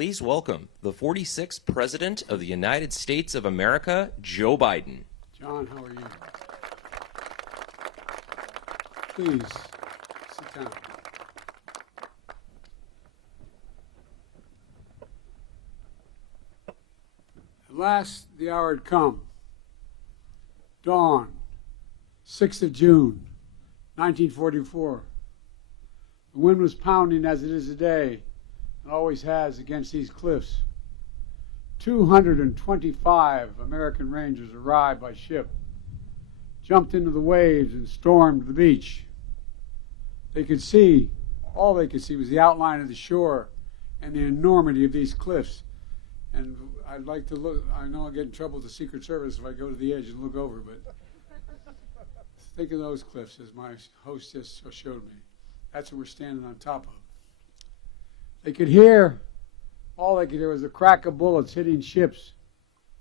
please welcome the 46th President of the United States of America, Joe Biden. John, how are you? Please, sit down. At last, the hour had come. Dawn, 6th of June, 1944. The wind was pounding as it is today, and always has, against these cliffs. 225 American Rangers arrived by ship, jumped into the waves, and stormed the beach. They could see, all they could see was the outline of the shore and the enormity of these cliffs. And I'd like to look, I know I'll get in trouble with the Secret Service if I go to the edge and look over, but think of those cliffs, as my host just showed me. That's what we're standing on top of. They could hear, all they could hear was the crack of bullets hitting ships,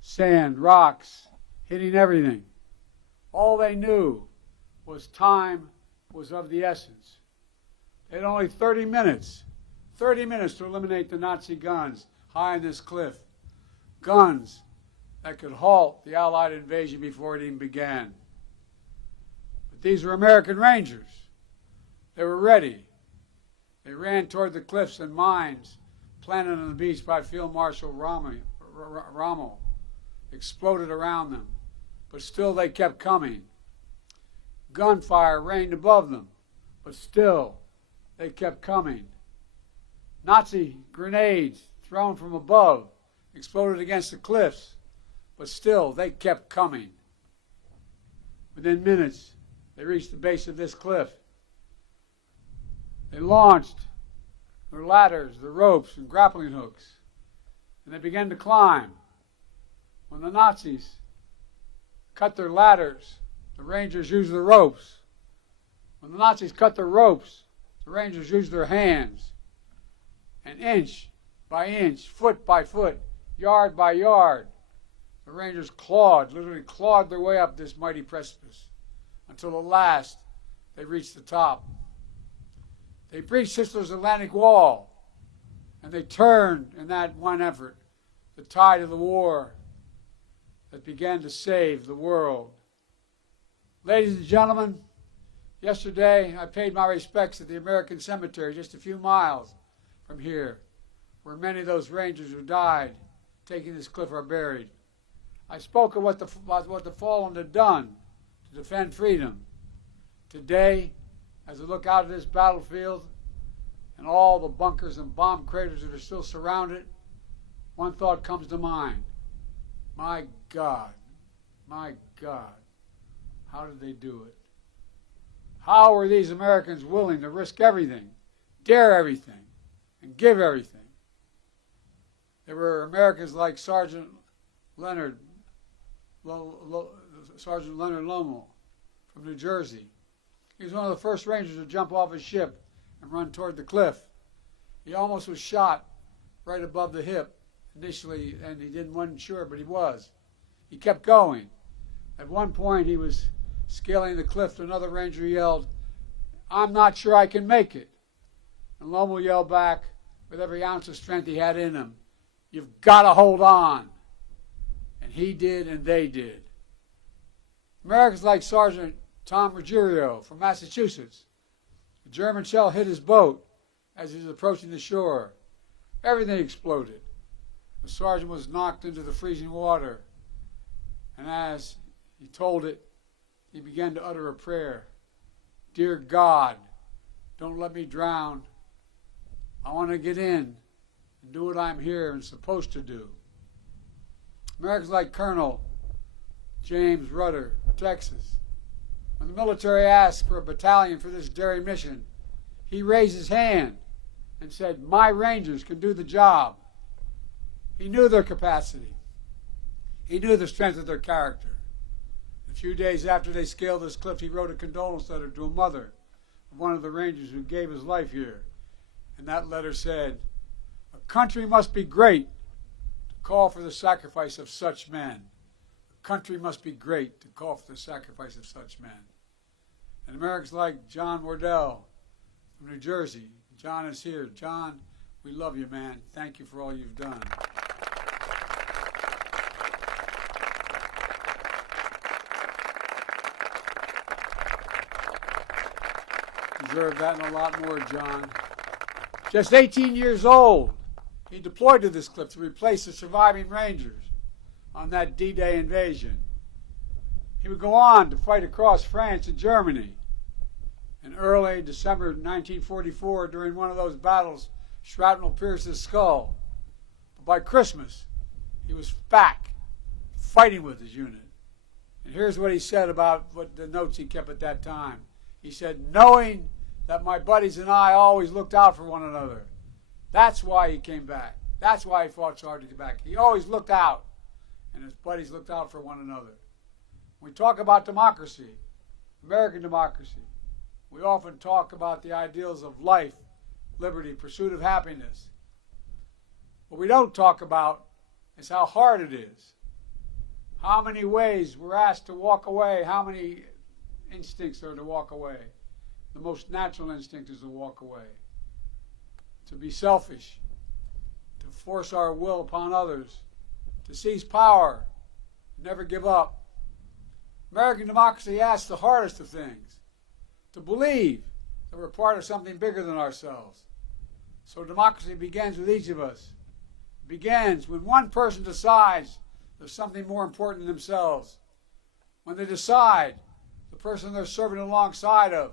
sand, rocks, hitting everything. All they knew was time was of the essence. They had only 30 minutes to eliminate the Nazi guns high on this cliff. Guns that could halt the Allied invasion before it even began. But these were American Rangers. They were ready. They ran toward the cliffs, and mines planted on the beach by Field Marshal Rommel exploded around them. But still they kept coming. Gunfire rained above them, but still they kept coming. Nazi grenades thrown from above exploded against the cliffs, but still they kept coming. Within minutes, they reached the base of this cliff. They launched their ladders, their ropes, and grappling hooks, and they began to climb. When the Nazis cut their ladders, the Rangers used the ropes. When the Nazis cut their ropes, the Rangers used their hands. And inch by inch, foot by foot, yard by yard, the Rangers literally clawed their way up this mighty precipice until at last they reached the top. They breached Hitler's Atlantic Wall, and they turned in that one effort the tide of the war that began to save the world. Ladies and gentlemen, yesterday I paid my respects at the American Cemetery just a few miles from here, where many of those Rangers who died taking this cliff are buried. I spoke of what the fallen had done to defend freedom. Today, as I look out at this battlefield and all the bunkers and bomb craters that are still surrounded, one thought comes to mind. My God, how did they do it? How were these Americans willing to risk everything, dare everything, and give everything? There were Americans like Sergeant Leonard Lommel from New Jersey. He was one of the first Rangers to jump off his ship and run toward the cliff. He almost was shot right above the hip initially, and wasn't sure, but he was. He kept going. At one point, he was scaling the cliff. Another Ranger yelled, "I'm not sure I can make it." And Lommel yelled back with every ounce of strength he had in him, "You've got to hold on." And he did, and they did. Americans like Sergeant Tom Ruggiero from Massachusetts. A German shell hit his boat as he was approaching the shore. Everything exploded. The sergeant was knocked into the freezing water, and as he told it, he began to utter a prayer. "Dear God, don't let me drown. I want to get in and do what I'm here and supposed to do." Americans like Colonel James Rudder, Texas. When the military asked for a battalion for this daring mission, he raised his hand and said, "My Rangers can do the job." He knew their capacity. He knew the strength of their character. A few days after they scaled this cliff, he wrote a condolence letter to a mother of one of the Rangers who gave his life here. And that letter said, "A country must be great to call for the sacrifice of such men. A country must be great to call for the sacrifice of such men." And Americans like John Wardell from New Jersey. John is here. John We love you, man. Thank you for all you've done. Deserve that and a lot more, John. Just 18 years old, he deployed to this cliff to replace the surviving Rangers on that D-Day invasion. He would go on to fight across France and Germany. In early December 1944, during one of those battles, shrapnel pierced his skull. But by Christmas, he was back, fighting with his unit. And here's what he said about what the notes he kept at that time. He said, knowing that my buddies and I always looked out for one another. That's why he came back. That's why he fought so hard to get back. He always looked out, and his buddies looked out for one another. When we talk about democracy, American democracy, we often talk about the ideals of life, liberty, pursuit of happiness. What we don't talk about is how hard it is. How many ways we're asked to walk away, how many instincts are to walk away. The most natural instinct is to walk away, to be selfish, to force our will upon others, to seize power, never give up. American democracy asks the hardest of things, to believe that we're part of something bigger than ourselves. So democracy begins with each of us. It begins when one person decides there's something more important than themselves. When they decide the person they're serving alongside of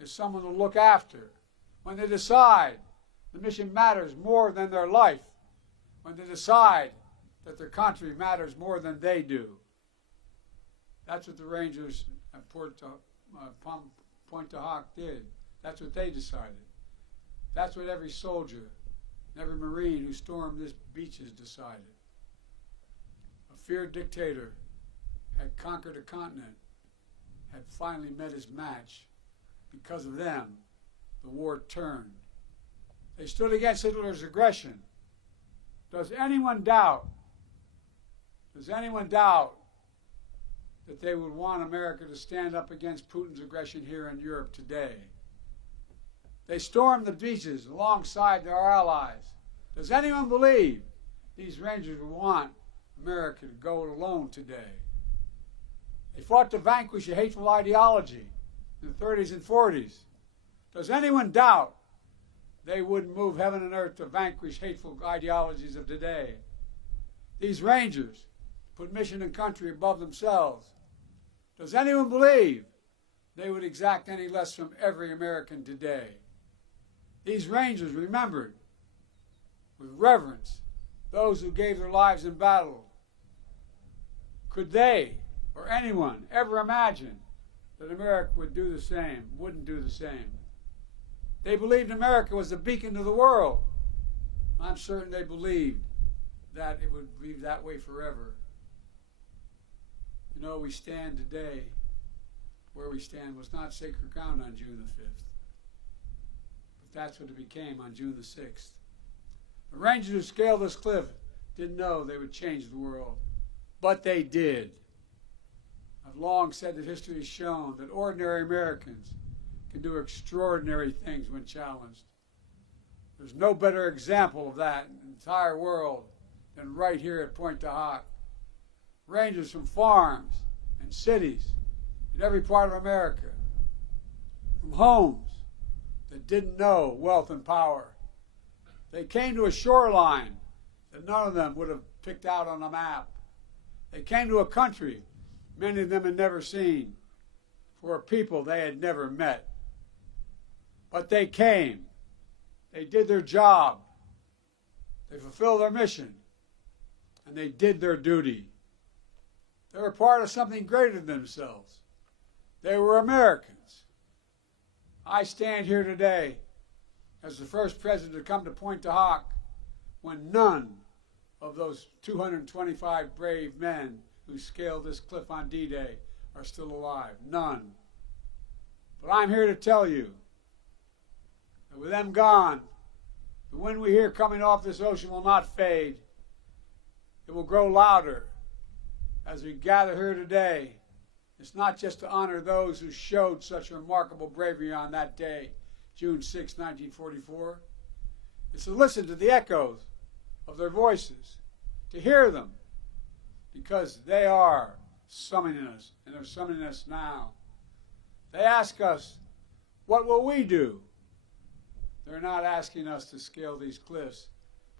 is someone to look after. When they decide the mission matters more than their life. When they decide that their country matters more than they do. That's what the Rangers at Point du Hoc did. That's what they decided. That's what every soldier and every Marine who stormed this beaches decided. A feared dictator had conquered a continent, had finally met his match. Because of them, the war turned. They stood against Hitler's aggression. Does anyone doubt that they would want America to stand up against Putin's aggression here in Europe today? They stormed the beaches alongside their allies. Does anyone believe these Rangers would want America to go it alone today? They fought to vanquish a hateful ideology in the 30s and 40s. Does anyone doubt they wouldn't move heaven and earth to vanquish hateful ideologies of today? These Rangers put mission and country above themselves. Does anyone believe they would exact any less from every American today? These Rangers remembered with reverence those who gave their lives in battle. Could they or anyone ever imagine that America would do the same, wouldn't do the same? They believed America was the beacon to the world. I'm certain they believed that it would be that way forever. You know, we stand today, where we stand was not sacred ground on June the 5th. But that's what it became on June the 6th. The Rangers who scaled this cliff didn't know they would change the world, but they did. I've long said that history has shown that ordinary Americans can do extraordinary things when challenged. There's no better example of that in the entire world than right here at Pointe du Hoc. Rangers from farms and cities in every part of America, from homes that didn't know wealth and power. They came to a shoreline that none of them would have picked out on a map. They came to a country many of them had never seen, for a people they had never met. But they came. They did their job. They fulfilled their mission. And they did their duty. They were part of something greater than themselves. They were Americans. I stand here today as the first president to come to Pointe du Hoc when none of those 225 brave men who scaled this cliff on D-Day are still alive. None. But I'm here to tell you that with them gone, the wind we hear coming off this ocean will not fade. It will grow louder as we gather here today. It's not just to honor those who showed such remarkable bravery on that day, June 6, 1944. It's to listen to the echoes of their voices, to hear them, because they are summoning us, and they're summoning us now. They ask us, what will we do? They're not asking us to scale these cliffs,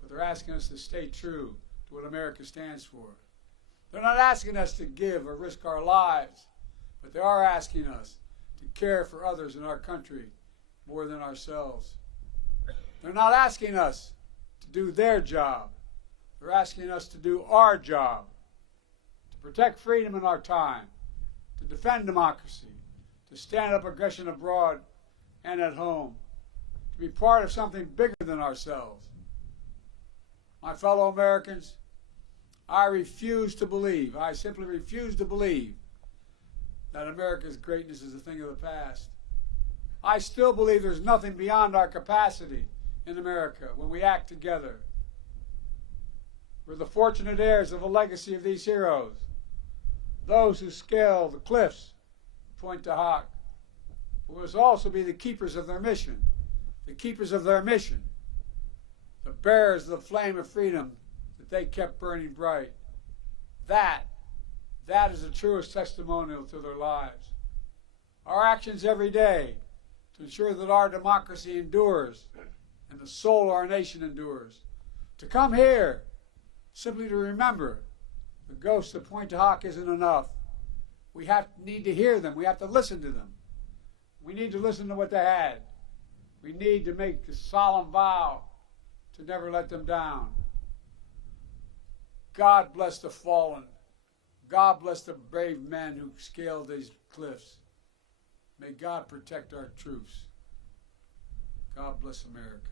but they're asking us to stay true to what America stands for. They're not asking us to give or risk our lives, but they are asking us to care for others in our country more than ourselves. They're not asking us to do their job. They're asking us to do our job, to protect freedom in our time, to defend democracy, to stand up aggression abroad and at home, to be part of something bigger than ourselves. My fellow Americans, I refuse to believe, I simply refuse to believe that America's greatness is a thing of the past. I still believe there's nothing beyond our capacity in America when we act together. We're the fortunate heirs of the legacy of these heroes, those who scaled the cliffs of Pointe du Hoc. We must also be the keepers of their mission, the keepers of their mission, the bearers of the flame of freedom that they kept burning bright. That is the truest testimonial to their lives. Our actions every day to ensure that our democracy endures and the soul of our nation endures. To come here simply to remember the ghosts of Pointe du Hoc isn't enough. We need to hear them. We have to listen to them. We need to listen to what they had. We need to make the solemn vow to never let them down. God bless the fallen. God bless the brave men who scaled these cliffs. May God protect our troops. God bless America.